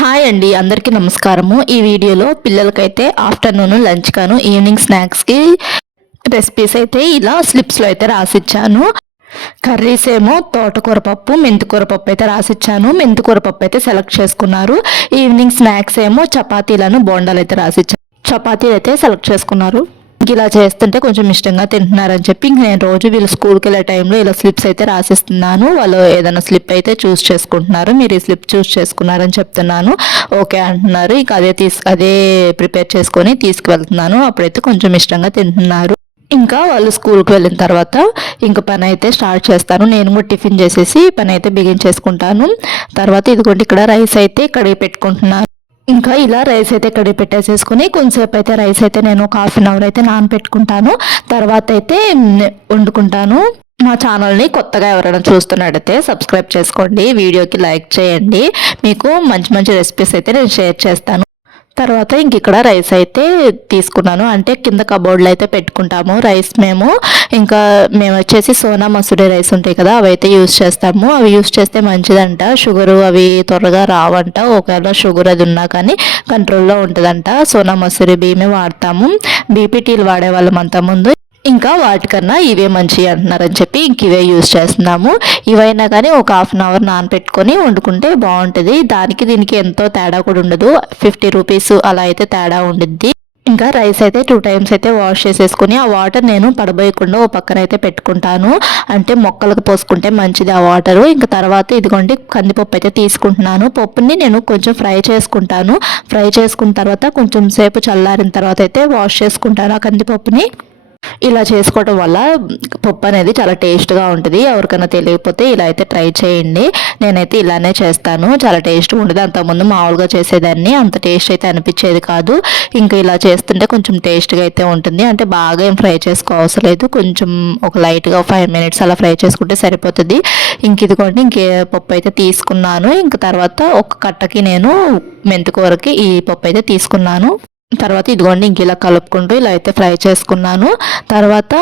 Hi అండి, అందరికీ నమస్కారము. ఈ వీడియోలో పిల్లలకైతే ఆఫ్టర్నూన్ లంచ్ కాను ఈవినింగ్ స్నాక్స్కి రెసిపీస్ అయితే ఇలా స్లిప్స్లో అయితే రాసిచ్చాను. కర్రీస్ ఏమో తోటకూర పప్పు, మెంతికూర పప్పు అయితే రాసిచ్చాను. మెంతికూర పప్పు అయితే సెలెక్ట్ చేసుకున్నారు. ఈవినింగ్ స్నాక్స్ ఏమో చపాతీలను బోండాలు అయితే రాసిచ్చాను. చపాతీలు అయితే సెలెక్ట్ చేసుకున్నారు. ఇలా చేస్తుంటే కొంచెం ఇష్టంగా తింటున్నారని చెప్పి ఇంక నేను రోజు వీళ్ళు స్కూల్కి వెళ్ళే టైంలో ఇలా స్లిప్స్ అయితే రాసిస్తున్నాను. వాళ్ళు ఏదైనా స్లిప్ అయితే చూస్ చేసుకుంటున్నారు. మీరు ఈ స్లిప్ చూస్ చేసుకున్నారని చెప్తున్నాను. ఓకే అంటున్నారు. ఇక అదే ప్రిపేర్ చేసుకొని తీసుకువెళ్తున్నాను. అప్పుడైతే కొంచెం ఇష్టంగా తింటున్నారు. ఇంకా వాళ్ళు స్కూల్కి వెళ్ళిన తర్వాత ఇంక పని అయితే స్టార్ట్ చేస్తాను. నేను కూడా టిఫిన్ చేసేసి పని అయితే బిగించేసుకుంటాను. తర్వాత ఇదిగోండి ఇక్కడ రైస్ అయితే కడిగి పెట్టుకుంటున్నాను. ఇంకా ఇలా రైస్ అయితే కడిగి పెట్టేసేసుకుని కొంచెంసేపు అయితే రైస్ అయితే నేను ఒక హాఫ్ అన్ అవర్ అయితే నానబెట్టుకుంటాను. తర్వాత అయితే వండుకుంటాను. మా ఛానల్ని కొత్తగా ఎవరైనా చూస్తున్నట్టయితే సబ్స్క్రైబ్ చేసుకోండి, వీడియోకి లైక్ చేయండి. మీకు మంచి మంచి రెసిపీస్ అయితే నేను షేర్ చేస్తాను. తర్వాత ఇంక ఇక్కడ రైస్ అయితే తీసుకున్నాను. అంటే కింద కబోర్డ్లో అయితే పెట్టుకుంటాము రైస్ ఇంకా మేము వచ్చేసి సోనా మసూరి రైస్ ఉంటాయి కదా, అవి అయితే యూస్ చేస్తాము. అవి యూస్ చేస్తే మంచిదంట. షుగరు అవి త్వరగా రావంట. ఒకవేళ షుగర్ అది ఉన్నా కానీ కంట్రోల్లో ఉంటుందంట. సోనా మసూరి బియ్యమే వాడతాము. బీపీటీలు వాడేవాళ్ళం అంత ముందు. ఇంకా వాటికన్నా ఇవే మంచివి అంటున్నారని చెప్పి ఇంక ఇవే యూజ్ చేస్తున్నాము. ఇవైనా కానీ ఒక హాఫ్ అన్ అవర్ నానబెట్టుకొని వండుకుంటే బాగుంటుంది. దానికి దీనికి ఎంతో తేడా కూడా ఉండదు. 50 రూపీస్ అలా అయితే తేడా ఉండిద్ది. ఇంకా రైస్ అయితే 2 టైమ్స్ అయితే వాష్ చేసేసుకుని ఆ వాటర్ నేను పడబోయకుండా ఓ పక్కన అయితే పెట్టుకుంటాను. అంటే మొక్కలకు పోసుకుంటే మంచిది ఆ వాటరు. ఇంకా తర్వాత ఇదిగోండి కందిపప్పు అయితే తీసుకుంటున్నాను. పప్పుని నేను కొంచెం ఫ్రై చేసుకుంటాను. ఫ్రై చేసుకున్న తర్వాత కొంచెం సేపు చల్లారిన తర్వాత అయితే వాష్ చేసుకుంటాను ఆ కందిపప్పుని. ఇలా చేసుకోవడం వల్ల పప్పు అనేది చాలా టేస్ట్గా ఉంటుంది. ఎవరికైనా తెలియకపోతే ఇలా అయితే ట్రై చేయండి. నేనైతే ఇలానే చేస్తాను. చాలా టేస్ట్గా ఉంటుంది. అంతకుముందు మామూలుగా చేసేదాన్ని, అంత టేస్ట్ అయితే అనిపించేది కాదు. ఇంకా ఇలా చేస్తుంటే కొంచెం టేస్ట్గా అయితే ఉంటుంది. అంటే బాగా ఏం ఫ్రై చేసుకోవసరం లేదు. కొంచెం ఒక లైట్గా 5 మినిట్స్ అలా ఫ్రై చేసుకుంటే సరిపోతుంది. ఇంక ఇదిగోండి ఇంకే పప్పు అయితే తీసుకున్నాను. ఇంక తర్వాత ఒక కట్టకి నేను మెంతికూరకి ఈ పప్పు అయితే తీసుకున్నాను. తర్వాత ఇదిగోండి ఇంక ఇలా కలుపుకుంటూ ఇలా అయితే ఫ్రై చేసుకున్నాను. తర్వాత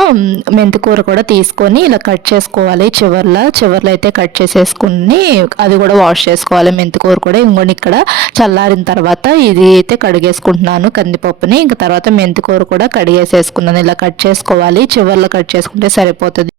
మెంతికూర కూడా తీసుకొని ఇలా కట్ చేసుకోవాలి. చివర్లో అయితే కట్ చేసేసుకుని అది కూడా వాష్ చేసుకోవాలి. మెంతికూర కూడా ఇంకోండి ఇక్కడ చల్లారిన తర్వాత ఇది అయితే కడిగేసుకుంటున్నాను కందిపప్పుని. ఇంక తర్వాత మెంతికూర కూడా కడిగేసేసుకున్నాను. ఇలా కట్ చేసుకోవాలి. చివర్లో కట్ చేసుకుంటే సరిపోతుంది.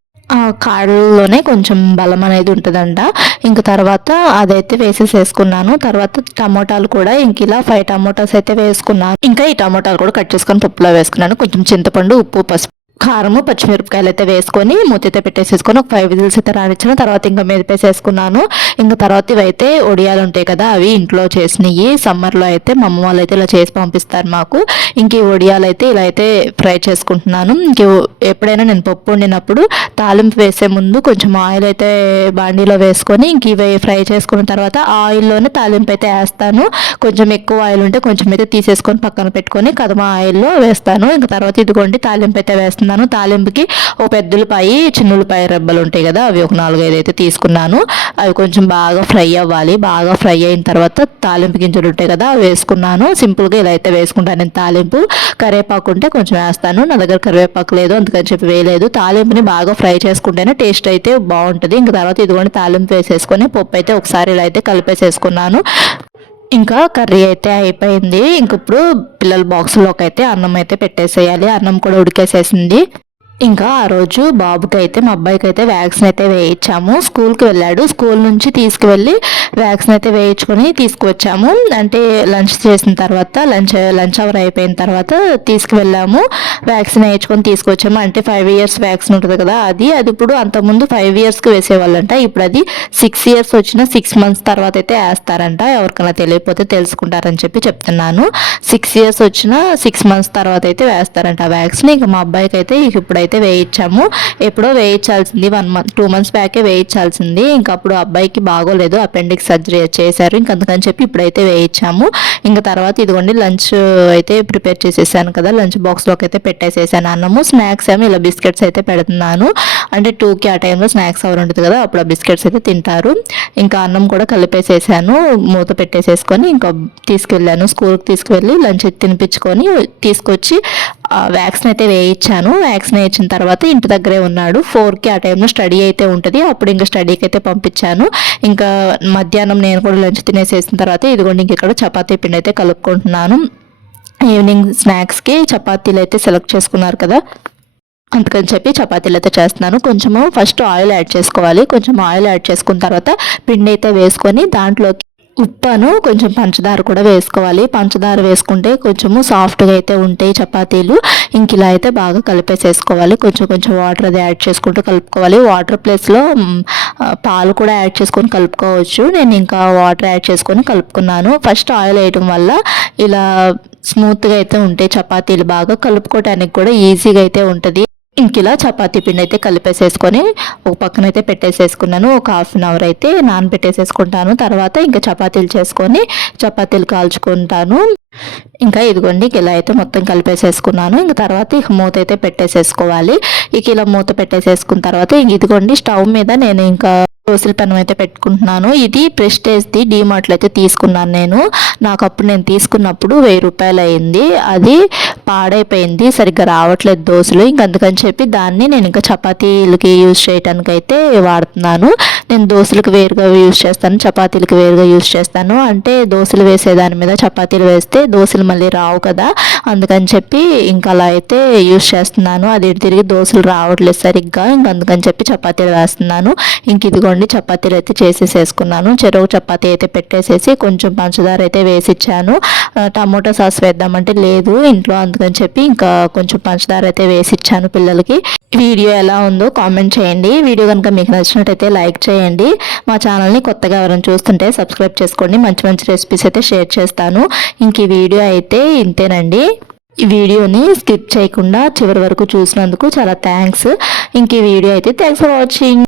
కాడల్లోనే కొంచెం బలం అనేది ఉంటుందంట. ఇంక తర్వాత అదైతే వేసేసుకున్నాను. తర్వాత టమోటాలు కూడా ఇంక ఇలా 5 టమోటాస్ అయితే వేసుకున్నాను. ఇంకా ఈ టమోటాలు కూడా కట్ చేసుకొని పప్పులో వేసుకున్నాను. కొంచెం చింతపండు, ఉప్పు, పసుపు, కారము, పచ్చిమిరపకాయలు అయితే వేసుకొని మూత అయితే పెట్టేసేసుకొని ఒక 5 విజిల్స్ అయితే రానిచ్చిన తర్వాత ఇంకా మెదిపేసేసుకున్నాను. ఇంకా తర్వాత ఇవైతే ఒడియాలు ఉంటాయి కదా, అవి ఇంట్లో చేసినవి. సమ్మర్లో అయితే మా అమ్మ వాళ్ళు అయితే ఇలా చేసి పంపిస్తారు మాకు. ఇంక ఈ ఒడియాలు అయితే ఇలా అయితే ఫ్రై చేసుకుంటున్నాను. ఇంక ఎప్పుడైనా నేను పప్పు వండినప్పుడు తాలింపు వేసే ముందు కొంచెం ఆయిల్ అయితే బాండీలో వేసుకొని ఇంక ఇవి ఫ్రై చేసుకున్న తర్వాత ఆయిల్లోనే తాలింపు అయితే వేస్తాను. కొంచెం ఎక్కువ ఆయిల్ ఉంటే కొంచెం అయితే తీసేసుకొని పక్కన పెట్టుకొని కదమ ఆయిల్లో వేస్తాను. ఇంకా తర్వాత ఇదిగోండి తాలింపు అయితే వేస్తాను. తాలింపుకి ఓ పెద్దలపాయి, చిన్నులపాయ రెబ్బలు ఉంటాయి కదా, అవి ఒక 4-5 అయితే తీసుకున్నాను. అవి కొంచెం బాగా ఫ్రై అవ్వాలి. బాగా ఫ్రై అయిన తర్వాత తాలింపు గింజలు ఉంటాయి కదా, అవి వేసుకున్నాను. సింపుల్గా ఇలా అయితే వేసుకుంటాను నేను తాలింపు. కరివేపాకు ఉంటే కొంచెం వేస్తాను. నా దగ్గర కరివేపాకు లేదు, అందుకని చెప్పి వేయలేదు. తాలింపుని బాగా ఫ్రై చేసుకుంటేనే టేస్ట్ అయితే బాగుంటుంది. ఇంకా తర్వాత ఇదిగోండి తాలింపు వేసేసుకొని పప్పు అయితే ఒకసారి ఇలా అయితే కలిపేసేసుకున్నాను. ఇంకా కర్రీ అయితే అయిపోయింది. ఇంక ఇప్పుడు పిల్లల బాక్స్లోకి అయితే అన్నం అయితే పెట్టేసేయాలి. అన్నం కూడా ఉడికేసేసింది. ఇంకా ఆ రోజు బాబుకి అయితే మా అబ్బాయికి అయితే వ్యాక్సిన్ అయితే వేయించాము. స్కూల్కి వెళ్ళాడు. స్కూల్ నుంచి తీసుకువెళ్ళి వ్యాక్సిన్ అయితే వేయించుకొని తీసుకువచ్చాము. అంటే లంచ్ చేసిన తర్వాత లంచ్ అవర్ అయిపోయిన తర్వాత తీసుకువెళ్ళాము. వ్యాక్సిన్ వేయించుకొని తీసుకొచ్చాము. అంటే 5 ఇయర్స్ వ్యాక్సిన్ ఉంటుంది కదా, అది ఇప్పుడు అంతకుముందు 5 ఇయర్స్కి వేసేవాళ్ళంట. ఇప్పుడు అది 6 ఇయర్స్ వచ్చిన 6 మంత్స్ తర్వాత అయితే వేస్తారంట. ఎవరికైనా తెలియకపోతే తెలుసుకుంటారని చెప్పి చెప్తున్నాను. 6 ఇయర్స్ వచ్చిన 6 మంత్స్ తర్వాత అయితే వేస్తారంట ఆ వ్యాక్సిన్. ఇంకా మా అబ్బాయికి అయితే ఇప్పుడైతే వేయించాము. ఎప్పుడో వేయించాల్సింది 1 మంత్ 2 మంత్స్ బ్యాకే వేయించాల్సింది. ఇంకా అప్పుడు అబ్బాయికి బాగోలేదు, అపెండిక్స్ సర్జరీ చేశారు. ఇంక అందుకని చెప్పి ఇప్పుడైతే వేయించాము. ఇంకా తర్వాత ఇదిగోండి లంచ్ అయితే ప్రిపేర్ చేసేసాను కదా, లంచ్ బాక్స్లోకి అయితే పెట్టేసేసాను అన్నము. స్నాక్స్ ఏమో ఇలా బిస్కెట్స్ అయితే పెడుతున్నాను. అంటే 2కి ఆ టైంలో స్నాక్స్ అవర్ ఉంటుంది కదా, అప్పుడు ఆ బిస్కెట్స్ అయితే తింటారు. ఇంకా అన్నం కూడా కలిపేసేసాను, మూత పెట్టేసేసుకొని ఇంకా తీసుకెళ్ళాను. స్కూల్కి తీసుకువెళ్ళి లంచ్ తినిపించుకొని తీసుకొచ్చి వ్యాక్సిన్ అయితే వేయించాను. వ్యాక్సిన్ వేయించిన తర్వాత ఇంటి దగ్గరే ఉన్నాడు. 4కి ఆ టైంలో స్టడీ అయితే ఉంటుంది, అప్పుడు ఇంకా స్టడీకి అయితే పంపించాను. ఇంకా మధ్యాహ్నం నేను కూడా లంచ్ తినేసేసిన తర్వాత ఇదిగోండి ఇంక ఇక్కడ చపాతీ పిండి అయితే కలుపుకుంటున్నాను. ఈవినింగ్ స్నాక్స్కి చపాతీలు అయితే సెలెక్ట్ చేసుకున్నారు కదా, అందుకని చెప్పి చపాతీలు అయితే చేస్తున్నాను. కొంచెము ఫస్ట్ ఆయిల్ యాడ్ చేసుకోవాలి. కొంచెం ఆయిల్ యాడ్ చేసుకున్న తర్వాత పిండి అయితే వేసుకొని దాంట్లోకి ఉప్పును కొంచెం పంచదార కూడా వేసుకోవాలి. పంచదార వేసుకుంటే కొంచెము సాఫ్ట్గా అయితే ఉంటాయి చపాతీలు. ఇంక ఇలా అయితే బాగా కలిపేసేసుకోవాలి. కొంచెం కొంచెం వాటర్ అది యాడ్ చేసుకుంటూ కలుపుకోవాలి. వాటర్ ప్లేస్లో పాలు కూడా యాడ్ చేసుకొని కలుపుకోవచ్చు. నేను ఇంకా వాటర్ యాడ్ చేసుకొని కలుపుకున్నాను. ఫస్ట్ ఆయిల్ వేయడం వల్ల ఇలా స్మూత్గా అయితే ఉంటాయి చపాతీలు, బాగా కలుపుకోవడానికి కూడా ఈజీగా అయితే ఉంటుంది. ఇంక ఇలా చపాతీ పిండి అయితే కలిపేసేసుకొని ఒక పక్కన అయితే పెట్టేసేసుకున్నాను. ఒక 1/2 అవర్ అయితే నానబెట్టేసేసుకుంటాను. తర్వాత ఇంకా చపాతీలు చేసుకొని చపాతీలు కాల్చుకుంటాను. ఇంకా ఇదిగోండి ఇలా అయితే మొత్తం కలిపేసేసుకున్నాను. ఇంక తర్వాత ఇక మూత అయితే పెట్టేసేసుకోవాలి. ఇక ఇలా మూత పెట్టేసేసుకున్న తర్వాత ఇంక ఇదిగోండి స్టవ్ మీద నేను ఇంకా దోశల పెనం అయితే పెట్టుకుంటున్నాను. ఇది ప్రెస్టేజ్ది డీమార్ట్లో అయితే తీసుకున్నాను నేను. నాకు అప్పుడు నేను తీసుకున్నప్పుడు 1000 రూపాయలు అయింది. అది పాడైపోయింది, సరిగ్గా రావట్లేదు దోశలు. ఇంక అందుకని చెప్పి దాన్ని నేను ఇంకా చపాతీలకి యూజ్ చేయడానికి అయితే వాడుతున్నాను. నేను దోశలకు వేరుగా యూజ్ చేస్తాను, చపాతీలకు వేరుగా యూజ్ చేస్తాను. అంటే దోశలు వేసే దాని మీద చపాతీలు వేస్తే దోశలు మళ్ళీ రావు కదా, అందుకని చెప్పి ఇంకా అలా అయితే యూజ్ చేస్తున్నాను. అది తిరిగి దోశలు రావట్లేదు సరిగ్గా, ఇంక అందుకని చెప్పి చపాతీలు వేస్తున్నాను. ఇంక ఇదిగోండి చపాతీలు అయితే చేసేసేసుకున్నాను. చెరువు చపాతీ అయితే పెట్టేసేసి కొంచెం పంచదార అయితే వేసిచ్చాను. టమోటా సాస్ వేద్దామంటే లేదు ఇంట్లో, అందుకని చెప్పి ఇంకా కొంచెం పంచదార అయితే వేసిచ్చాను పిల్లలకి. వీడియో ఎలా ఉందో కామెంట్ చేయండి. వీడియో కనుక మీకు నచ్చినట్టయితే లైక్ చేయండి. మా ఛానల్ని కొత్తగా ఎవరైనా చూస్తుంటే సబ్స్క్రైబ్ చేసుకోండి. మంచి మంచి రెసిపీస్ అయితే షేర్ చేస్తాను. ఇంక ఈ వీడియో అయితే ఇంతేనండి. ఈ వీడియోని స్కిప్ చేయకుండా చివరి వరకు చూసినందుకు చాలా థ్యాంక్స్. ఇంక ఈ వీడియో అయితే థ్యాంక్స్ ఫర్ వాచింగ్.